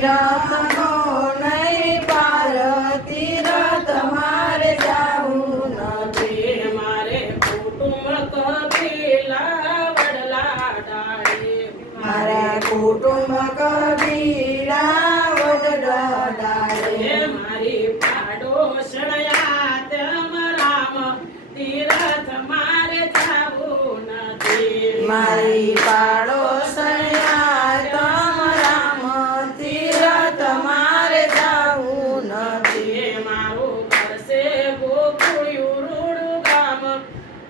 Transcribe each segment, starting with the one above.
તીરથનો નહીં પાર, તીરથ મારે જાવું નથી. મારે કુટુંબ કબીલા વડલા ડાળે, મારે કુટુંબ કબીલા વડલા ડાળે. મારી પાડોશણયા તેમ રામ તીરથ મારે જાવું નથી. મારી પાડોશણ્યા તમ રામ, તીરથ મારે જાવું નથી. મારું ઘર છે ગોકુળિયું રૂડું ગામ,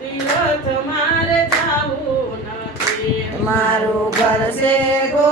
તીરથ મારે જાવું નથી. મારું ઘર છે ગો